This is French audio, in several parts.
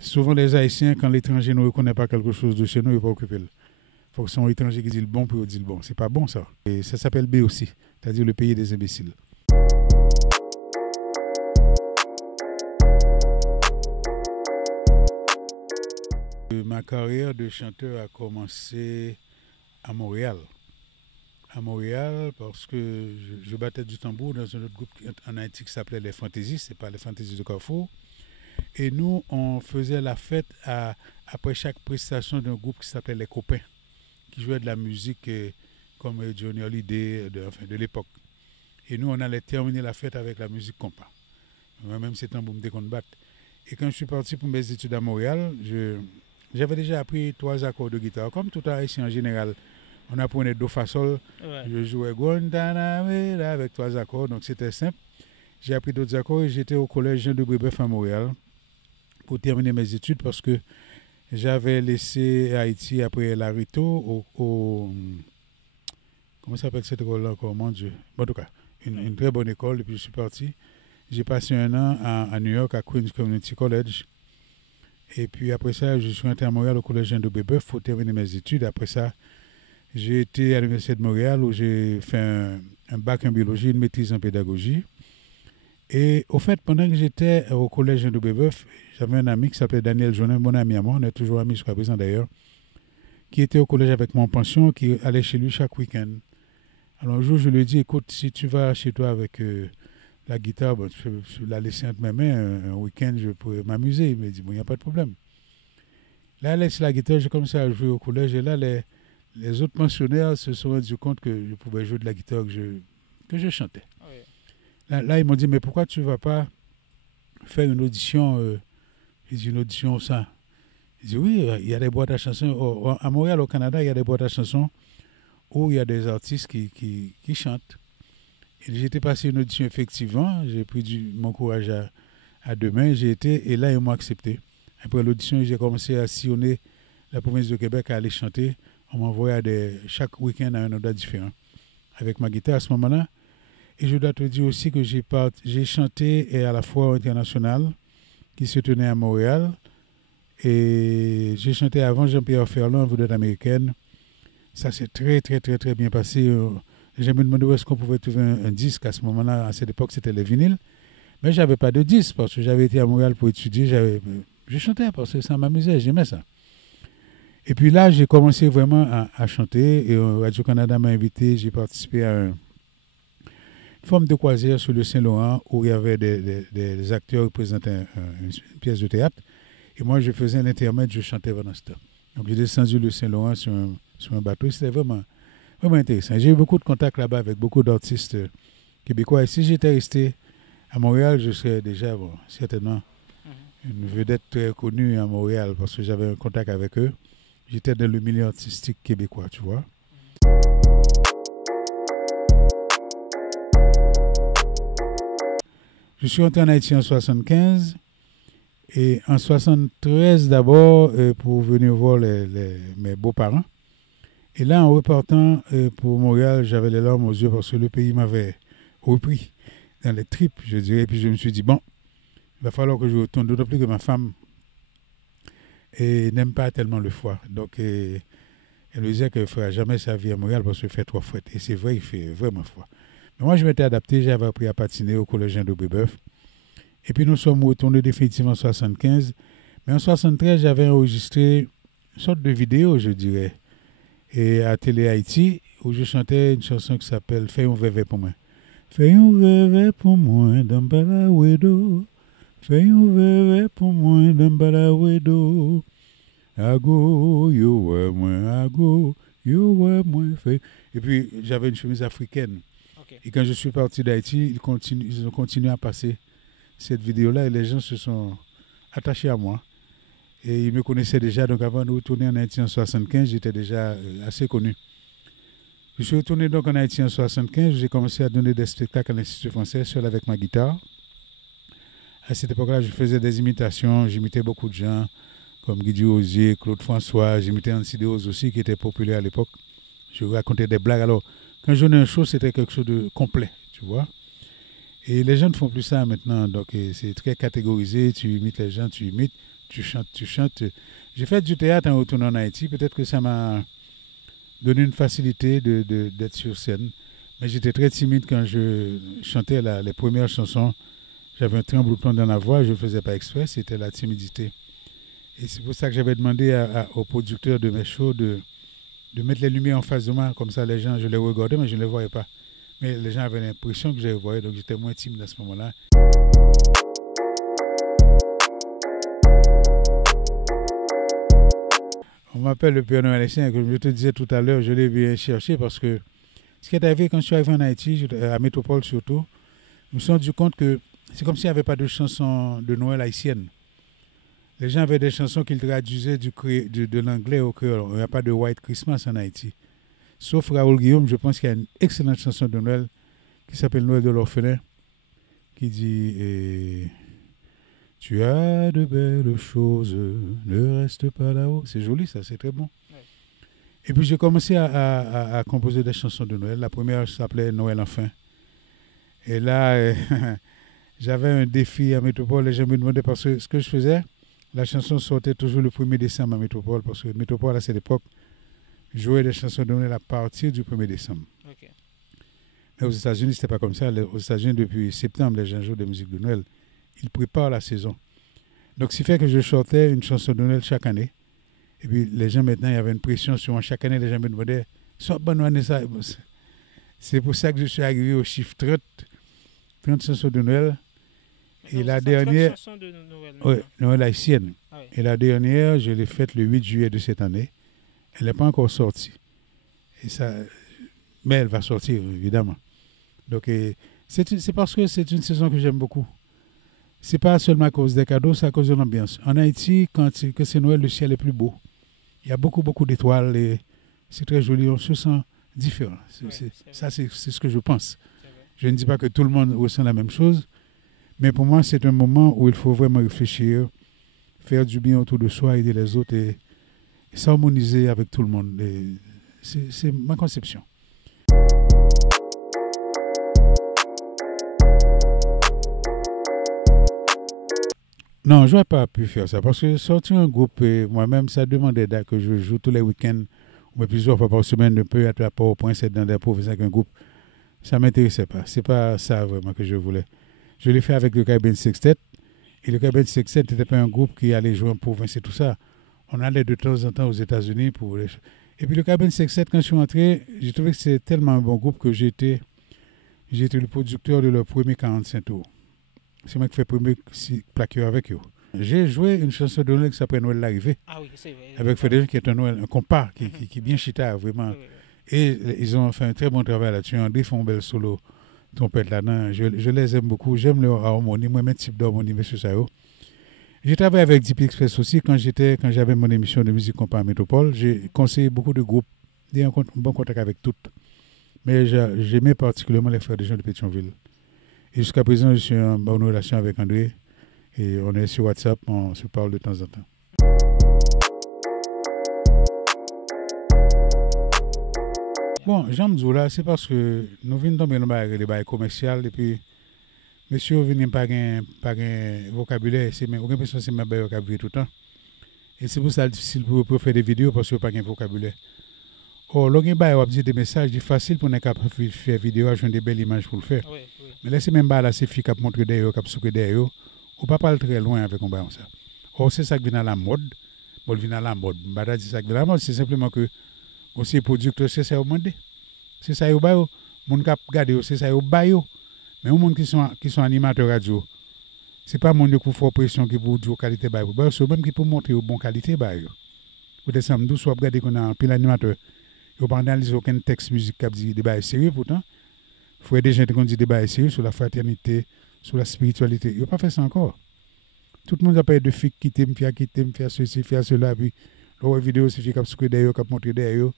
souvent les Haïtiens, quand l'étranger ne reconnaît pas quelque chose de chez nous, ils ne vont pas occuper. Il faut que son étranger qui dit le bon pour dire le bon. C'est pas bon ça. Et ça s'appelle B aussi, c'est-à-dire le pays des imbéciles. Ma carrière de chanteur a commencé à Montréal. À Montréal, parce que je battais du tambour dans un autre groupe en Haïti qui s'appelait Les Fantaisistes, c'est pas Les Fantaisistes de Carrefour. Et nous, on faisait la fête après chaque prestation d'un groupe qui s'appelait Les Copains, qui jouait de la musique comme Johnny Hallyday de l'époque. Et nous, on allait terminer la fête avec la musique compas. Moi-même, c'est un boom de qu'on batte. Et quand je suis parti pour mes études à Montréal, j'avais déjà appris 3 accords de guitare. Comme tout haïtien en général, on apprenait do fa sol. Ouais. Je jouais Guantanamera avec 3 accords, donc c'était simple. J'ai appris d'autres accords et j'étais au collège Jean de Brébeuf à Montréal pour terminer mes études parce que j'avais laissé Haïti après l'Arito comment s'appelle cette école-là encore, mon Dieu. Bon, en tout cas, une très bonne école et puis je suis parti. J'ai passé un an à New York à Queens Community College. Et puis après ça, je suis rentré à Montréal au collège Jean de Brébeuf pour terminer mes études. Après ça, j'ai été à l'Université de Montréal où j'ai fait un bac en biologie, une maîtrise en pédagogie. Et au fait, pendant que j'étais au collège de Brébeuf, j'avais un ami qui s'appelait Daniel Jonin, mon ami à moi, on est toujours amis jusqu'à présent d'ailleurs, qui était au collège avec moi en pension, qui allait chez lui chaque week-end. Alors un jour, je lui ai dit, écoute, si tu vas chez toi avec la guitare, bon, je la laisser entre mes mains, un week-end, je pourrais m'amuser. Il m'a dit, bon, il n'y a pas de problème. Là, laisse la guitare, j'ai commencé à jouer au collège, et là, les autres pensionnaires se sont rendus compte que je pouvais jouer de la guitare, que je chantais. Là, ils m'ont dit, mais pourquoi tu ne vas pas faire une audition J'ai dit, une audition, ça. Ils disent, oui, il y a des boîtes à chansons. À Montréal, au Canada, il y a des boîtes à chansons où il y a des artistes qui chantent. Et j'ai été passer une audition, effectivement. J'ai pris mon courage à deux mains. J'ai été, et là, ils m'ont accepté. Après l'audition, j'ai commencé à sillonner la province de Québec, à aller chanter. On m'envoyait chaque week-end à un endroit différent avec ma guitare à ce moment-là. Et je dois te dire aussi que j'ai chanté à la Foire internationale qui se tenait à Montréal. Et j'ai chanté avant Jean-Pierre Ferland, vedette américaine. Ça s'est très, très, très, très bien passé. J'ai me demandé où est-ce qu'on pouvait trouver un disque à ce moment-là. À cette époque, c'était les vinyles. Mais je n'avais pas de disque parce que j'avais été à Montréal pour étudier. Je chantais parce que ça m'amusait, j'aimais ça. Et puis là, j'ai commencé vraiment à chanter. Et Radio-Canada m'a invité. J'ai participé à une forme de croisière sur le Saint-Laurent où il y avait des acteurs qui présentaient une pièce de théâtre. Et moi, je faisais l'intermède, je chantais pendant ce temps. Donc, j'ai descendu le Saint-Laurent sur un bateau. C'était vraiment, vraiment intéressant. J'ai eu beaucoup de contacts là-bas avec beaucoup d'artistes québécois. Et si j'étais resté à Montréal, je serais déjà, certainement, une vedette très connue à Montréal parce que j'avais un contact avec eux. J'étais dans le milieu artistique québécois, tu vois. Je suis rentré en Haïti en 1975 et en 1973 d'abord pour venir voir mes beaux-parents. Et là, en repartant pour Montréal, j'avais les larmes aux yeux parce que le pays m'avait repris dans les tripes, je dirais. Et puis je me suis dit, bon, il va falloir que je retourne, d'autant plus que ma femme n'aime pas tellement le foie. Donc, elle me disait qu'elle ne fera jamais sa vie à Montréal parce qu'il fait trop froid. Et c'est vrai, il fait vraiment froid. Mais moi, je m'étais adapté, j'avais appris à patiner au collège Jean de Brébeuf. Et puis, nous sommes retournés définitivement en 1975. Mais en 1973, j'avais enregistré une sorte de vidéo, je dirais, et à Télé Haïti, où je chantais une chanson qui s'appelle « Fais un vévé pour moi ». Fais un vévé pour moi, dans Balaouedo. Fais un vévé pour moi, dans Balaouedo. Ago, yo, ouais, moi, ago, yo, ouais, moi, fais. Et puis, j'avais une chemise africaine. Okay. Et quand je suis parti d'Haïti, ils ont continué à passer cette vidéo-là et les gens se sont attachés à moi. Et ils me connaissaient déjà, donc avant de retourner en Haïti en 1975, j'étais déjà assez connu. Je suis retourné donc en Haïti en 1975, j'ai commencé à donner des spectacles à l'Institut français, seul avec ma guitare. À cette époque-là, je faisais des imitations, j'imitais beaucoup de gens, comme Guy Osier, Claude François, j'imitais Ancy Deos aussi, qui était populaire à l'époque. Je racontais des blagues. Alors, quand je donnais un show, c'était quelque chose de complet, tu vois. Et les gens ne font plus ça maintenant, donc c'est très catégorisé, tu imites les gens, tu imites. tu chantes. J'ai fait du théâtre en retournant en Haïti. Peut-être que ça m'a donné une facilité d'être sur scène. Mais j'étais très timide quand je chantais les premières chansons. J'avais un tremblement dans la voix, je ne le faisais pas exprès, c'était la timidité. Et c'est pour ça que j'avais demandé au producteur de mes shows de mettre les lumières en face de moi. Comme ça, les gens, je les regardais, mais je ne les voyais pas. Mais les gens avaient l'impression que je les voyais, donc j'étais moins timide à ce moment-là. On m'appelle le Père Noël haïtien, comme je te disais tout à l'heure, je l'ai bien cherché parce que ce qui est arrivé quand je suis arrivé en Haïti, à Métropole surtout, je me suis rendu compte que c'est comme s'il n'y avait pas de chansons de Noël haïtiennes. Les gens avaient des chansons qu'ils traduisaient de l'anglais au créole. Il n'y a pas de White Christmas en Haïti. Sauf Raoul Guillaume, je pense qu'il y a une excellente chanson de Noël qui s'appelle Noël de l'orphelin, qui dit tu as de belles choses, ne reste pas là-haut. C'est joli ça, c'est très bon. Ouais. Et puis j'ai commencé à composer des chansons de Noël. La première s'appelait Noël enfin. Et là, j'avais un défi à Métropole et je me demandais parce que ce que je faisais, la chanson sortait toujours le 1er décembre à Métropole parce que Métropole à cette époque jouait des chansons de Noël à partir du 1er décembre. Okay. Mais aux États-Unis, ce n'était pas comme ça. Aux États-Unis, depuis septembre, les gens jouent de musique de Noël. Ils préparent la saison. Donc, ce qui fait que je chantais une chanson de Noël chaque année. Et puis, les gens, maintenant, il y avait une pression sur moi. Chaque année, les gens me demandaient, soit bonne année, ça. C'est pour ça que je suis arrivé au chiffre 30 chansons de Noël. Et la dernière, de Noël, ouais, Noël haïtienne. Ah oui. Et la dernière, je l'ai faite le 8 juillet de cette année. Elle n'est pas encore sortie. Et ça, mais elle va sortir, évidemment. Donc, c'est parce que c'est une saison que j'aime beaucoup. Ce n'est pas seulement à cause des cadeaux, c'est à cause de l'ambiance. En Haïti, quand c'est Noël, le ciel est plus beau. Il y a beaucoup, beaucoup d'étoiles et c'est très joli. On se sent différent. Ça, c'est ce que je pense. Je ne dis pas que tout le monde ressent la même chose. Mais pour moi, c'est un moment où il faut vraiment réfléchir, faire du bien autour de soi, aider les autres et s'harmoniser avec tout le monde. C'est ma conception. Non, je n'aurais pas pu faire ça parce que sortir un groupe, moi-même, ça demandait que je joue tous les week-ends, ou plusieurs fois par semaine, un peu à la PowerPoint, c'est dans des provinces avec un groupe. Ça ne m'intéressait pas. Ce n'est pas ça vraiment que je voulais. Je l'ai fait avec le Caribbean Sextet. Et le Caribbean Sextet n'était pas un groupe qui allait jouer en province et tout ça. On allait de temps en temps aux États-Unis pour les... Et puis le Caribbean Sextet, quand je suis entré, j'ai trouvé que c'était tellement un bon groupe que j'ai été le producteur de leur premier 45 tours. C'est moi qui fais le premier plaqueur avec eux. J'ai joué une chanson de Noël qui s'appelle Noël l'arrivée. Ah oui, c'est vrai. Avec Frédéric qui est un compas, qui est bien chita, vraiment. Oui. Et ils ont fait un très bon travail là-dessus. André font un bel solo trompette là-dedans. Je les aime beaucoup. J'aime leur harmonie. Moi, même type d'harmonie, monsieur Sao. J'ai travaillé avec DP Express aussi quand j'avais mon émission de musique compas à Métropole. J'ai conseillé beaucoup de groupes. J'ai un bon contact avec toutes. Mais j'aimais particulièrement les Frères des gens de Pétionville. Et jusqu'à présent, je suis en bonne relation avec André. Et on est sur WhatsApp, on se parle de temps en temps. Bon, j'aime dire là, c'est parce que nous venons tomber dans les bails commerciaux et puis monsieur vient pas un vocabulaire, c'est même l'impression c'est même vocabulaire tout le temps. Et c'est pour ça difficile pour faire des vidéos parce que pas un vocabulaire. Or, lorsqu'on va dire des messages, c'est facile pour nous faire des vidéos, ajouter des belles images pour le faire. Oui, oui. Mais laissez même pas là, c'est filles qui montrent derrière, qui souquent derrière, ou pas parler très loin avec un bail ça. Or, c'est ça qui vient à la mode. Bon, vient à la mode. Bah, c'est ça qui vient à la mode, c'est simplement que aussi producteur, c'est ça au monde. C'est ça au bail. Mon cap garder, c'est ça au bail. Mais au monde qui sont animateurs radio, c'est pas mon qui fait pression qui pour dire qualité bail. C'est même qui pour montrer une bonne qualité bail. Peut-être ça me dit soit regarder qu'on a un pile animateur. Il n'y a pas d'analyse aucun texte musique qui dit des bails sérieux pourtant. Il faut des gens qui disent des bails sérieux sur la fraternité, sur la spiritualité. Il n'a pas fait ça encore. Tout le monde a parlé de filles qui t'aiment, faire ceci, faire cela. Puis, la vidéo, c'est filles qui derrière, qui montrent derrière.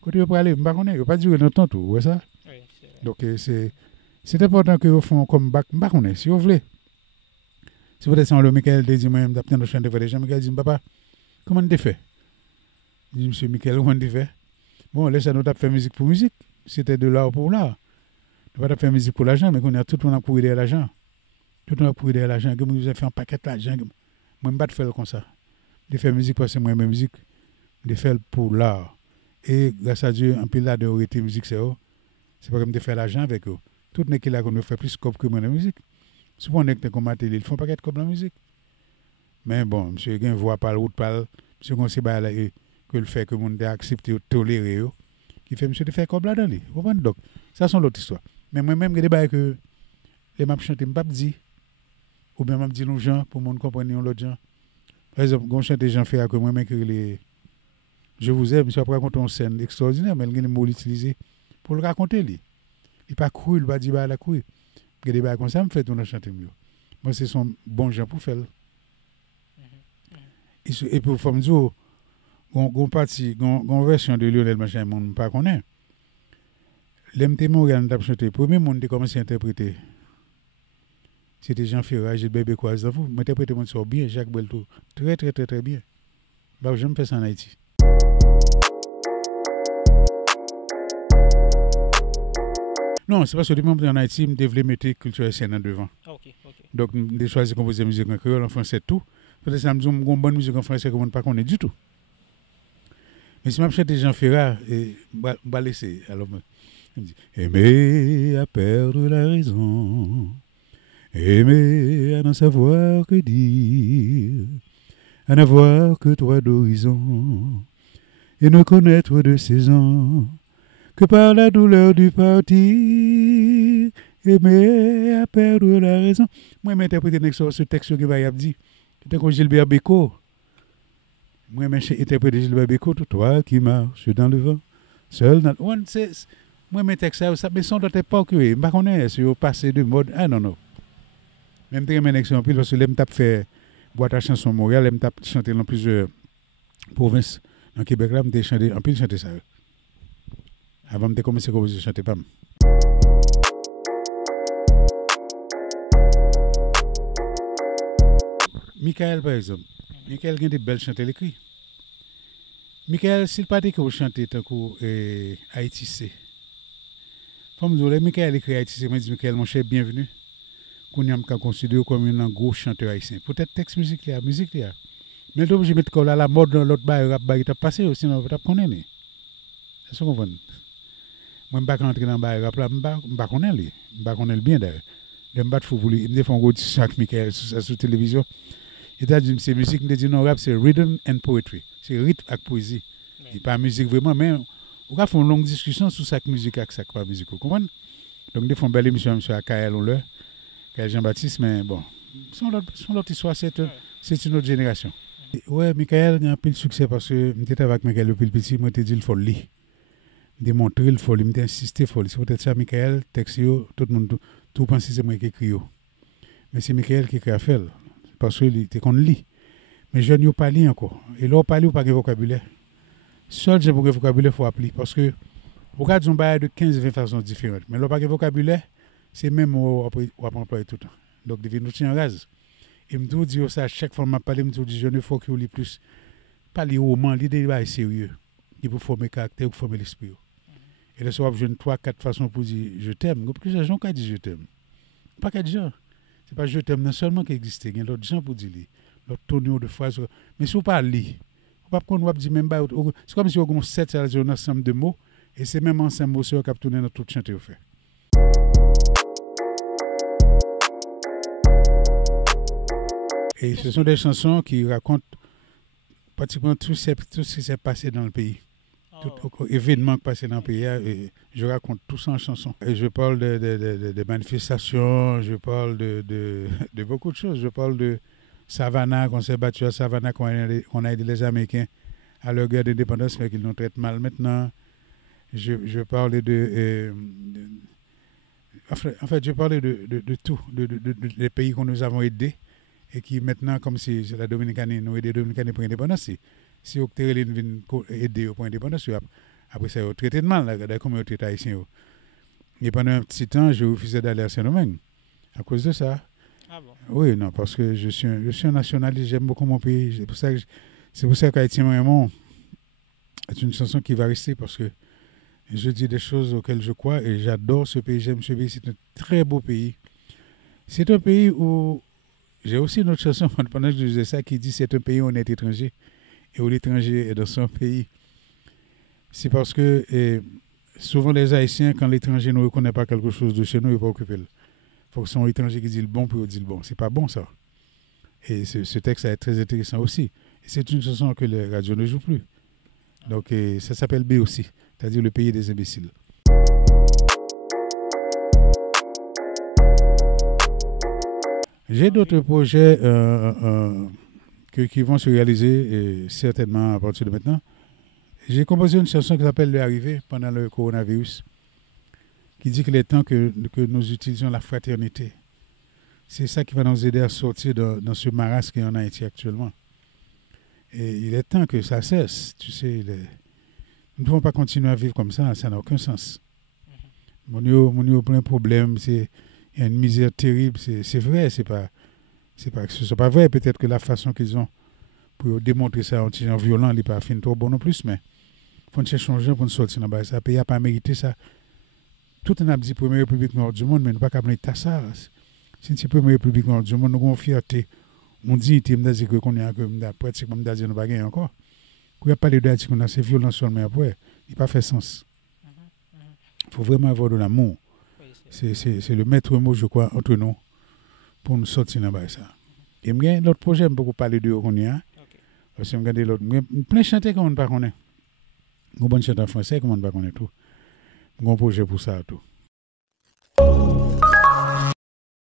Quand tu veux pas aller, il ne pas durer longtemps tout. Vous voyez ça? Oui, c'est vrai. Donc, c'est important que vous faites comme bac. Je ne sais pas si vous voulez. Si vous êtes sans le Michael, dit moi-même, d'après le chant de faire des gens, Michael dit, papa, comment tu fais? Je dis, monsieur Michael, comment tu fais? Bon, laissez nous faire musique pour musique. C'était de l'art pour l'art. Nous ne pas faire musique pour l'argent, mais qu'on a tout le monde à courir derrière l'argent. Tout le monde a courir derrière l'argent. Que vous avez fait un paquet d'argent. Moi, je ne pas faire comme ça. Je fais musique parce que moi, ma musique, je fais pour l'art. Et grâce à Dieu, en plus là, de arrêter la musique, c'est pas comme de faire l'argent avec eux. Tout le monde qui là, qu'on fait plus scope que moi dans la musique. Souvent, on est comme à télé, ils font pas qu'être comme la musique. Mais bon, monsieur, il voit pas le route, pas monsieur, on sait pas que le fait que le monde a accepté, toléré, qui fait monsieur de faire comme là-dedans. Vous comprenez donc? Ça, c'est l'autre histoire. Mais moi-même, il y a des bails que les maps chantent, je ne pas dire. Ou bien, je dis aux gens pour que le monde comprenne l'autre gens. Par exemple, quand je chante des gens fait que moi-même, je vous aime, monsieur, après raconter une scène extraordinaire, mais il y a des mots utilisés pour le raconter. Il n'est pas cru, il ne va pas dire à la couille. Il y a des bails comme ça, me fait tout chanter mieux. Moi, c'est son bon gens pour faire. Et pour faire dire, une version de Lionel Machin, je ne pas connaître. L'MT Montréal n'a pas chanté. Le premier monde qui a commencé à interpréter, c'était Jean Ferrat, Gilles Bébé Kouaz. Vous m'interprétez mon sort bien, Jacques Belto. Très, très, très, très bien. Bah, je me fais ça en Haïti. Non, c'est parce que depuis que je suis en Haïti, je devais mettre la culture haïtienne en devant. Ok. Donc, je choisi de composer musique en créole, en français, tout. Peut-être que ça me dit une bonne musique en français que je ne connais pas du tout. Mais si je chante Jean Ferrat, je vais laisser. Alors, il me dit aimer à perdre la raison, aimer à n'en savoir que dire, à n'avoir que toi d'horizon, et ne connaître de saison que par la douleur du parti, aimer à perdre la raison. Moi, je m'interprète ce texte que je dit. C'était comme Gilbert Bécaud. Moi, je m'interprète Gilbert Bécaud, toi qui marches dans le vent, seul dans le... Moi, mes textes, ça, mais sont d'autres époques, je ne connais pas si vous passez de mode. Ah non. Même si je m'en exemple, parce que je me fait boîte à chanson Montréal, je me chanté dans plusieurs provinces. Dans Québec, là, je me chanté, en plus, chanté ça. Avant de commencer à composer, je chantais pas. Michael, par exemple. Michael a des belles chanteurs écrits. Michael, s'il pas dit que vous chantez tant que Haïti C. Comme vous Michael écrit Haïti C, moi je dis Michael, mon cher, bienvenue. Qu'on y a considéré comme un gros chanteur haïtien. Peut-être texte musique là. Mais donc je mets comme la mode dans l'autre bail, rap bail, il passé aussi, sinon vous ne connaissez pas. Est-ce que vous comprenez? Moi, je ne vais pas rentrer dans le bail rap là, je ne vais pas connaître bien d'ailleurs. Je ne vais pas faire pour lui. Il me fait un gros discours avec Michael sur la télévision. Il a dit, c'est musique, il dit non, rap, c'est rhythm and poetry. C'est rythme et poésie. Et pas musique vraiment, mais on va faire une longue discussion sur cette musique et cette pas musique. Vous comprenez? Donc, ils font une belle émission sur Kael Jean-Baptiste, mais bon, son autre histoire, c'est une autre génération. Ouais, Michael a un peu de succès parce que j'étais avec Michael depuis le petit, moi, je dit il faut le lire. Démontrer, il faut lire, insister, il faut lire. C'est peut-être ça, Michael, texte, tout le monde, tout pense que c'est moi qui écris. Mais c'est Michael qui écrit à faire. Parce que était qu'on lit. Mais je ne pas lire encore. Et là, on parle pas de vocabulaire. Seul j'ai pour le vocabulaire, il faut appeler. Parce que vous avez un bail de 15-20 façons différentes. Mais là, pas de vocabulaire, c'est même où on emploie tout le temps. Donc, devient nous tient en gaz. Et me dit ça, chaque fois que je parle, me dit je ne faut que vous plus. Pas les romans, l'idée est sérieux. Il faut former le caractère, il faut former l'esprit. Et là, soir, je 3-4 façons pour dire je t'aime. Il y a plusieurs gens qui disent je t'aime. Pas 4 gens. C'est pas je t'aime non seulement qui existe, il y a d'autres gens pour dire l'autre tonneau de phrases. Mais si vous parlez, vous ne pouvez pas dire même pas. C'est comme si vous avez 7 un ensemble de mots, et c'est même ensemble de mots qui ont tourné dans tout chanter. Et ce sont des chansons qui racontent pratiquement tout ce qui s'est passé dans le pays. Tout événement qui est passé dans le pays, et je raconte tout ça en chanson. Et je parle de manifestations, je parle de beaucoup de choses. Je parle de Savannah, qu'on s'est battu à Savannah, qu'on a aidé les Américains à leur guerre d'indépendance, mais qu'ils nous traitent mal maintenant. Je parle en fait, je parlais de tout, des pays que nous avons aidés, et qui maintenant, comme si la Dominicaine, nous aidons les Dominicains pour l'indépendance, si vous avez aidé pour l'indépendance, après ça, vous traitez de mal, là, comme vous traitez haïtien. Et pendant un petit temps, je refusais d'aller à Saint-Domingue à cause de ça. Ah bon? Oui, non, parce que je suis un nationaliste, j'aime beaucoup mon pays. C'est pour ça qu'Haïtien Vraiment est une chanson qui va rester, parce que je dis des choses auxquelles je crois et j'adore ce pays, j'aime ce pays. C'est un très beau pays. C'est un pays où j'ai aussi une autre chanson pendant que je disais ça qui dit c'est un pays où on est étranger et où l'étranger est dans son pays. C'est parce que souvent les Haïtiens, quand l'étranger ne reconnaît pas quelque chose de chez nous, ils ne sont pas occupés. Il faut que ce soit l'étranger qui dit le bon pour dire le bon. C'est pas bon ça. Et ce texte est très intéressant aussi. Et c'est une chanson que les radios ne jouent plus. Donc ça s'appelle B aussi, c'est-à-dire le pays des imbéciles. J'ai d'autres projets qui vont se réaliser certainement à partir de maintenant. J'ai composé une chanson qui s'appelle « L'arrivée » pendant le coronavirus, qui dit qu'il est temps que nous utilisions la fraternité. C'est ça qui va nous aider à sortir dans ce marasme qui est en Haïti actuellement. Et il est temps que ça cesse. Tu sais, nous ne pouvons pas continuer à vivre comme ça n'a aucun sens. Mon yo plein de problèmes, il y a une misère terrible, c'est vrai, ce n'est pas vrai, peut-être que la façon qu'ils ont pour démontrer ça en violent, il n'est pas fin trop bon non plus, mais il faut changer pour nous sortir dans le ça. Le pays n'a pas mérité ça. Tout un a dit première république nord du monde, mais nous ne pouvons pas appeler ça. Si c'est la première république nord du monde, nous avons fierté. On dit que nous avons pratiquement nous avons pas gagné encore. Quand il n'y a pas de d'Haïti, on a ces violences seulement après, il n'a pas fait sens. Il faut vraiment avoir de l'amour. C'est le maître mot, je crois, entre nous, pour nous sortir dans le ça. Et l'autre projet, je ne peux pas parler de qu'on y a. Parce que je regarde l'autre. Plein de chanteurs qu'on ne pas connaît. Un bon chanteur français, qu'on ne pas connaît tout. Un projet pour ça tout.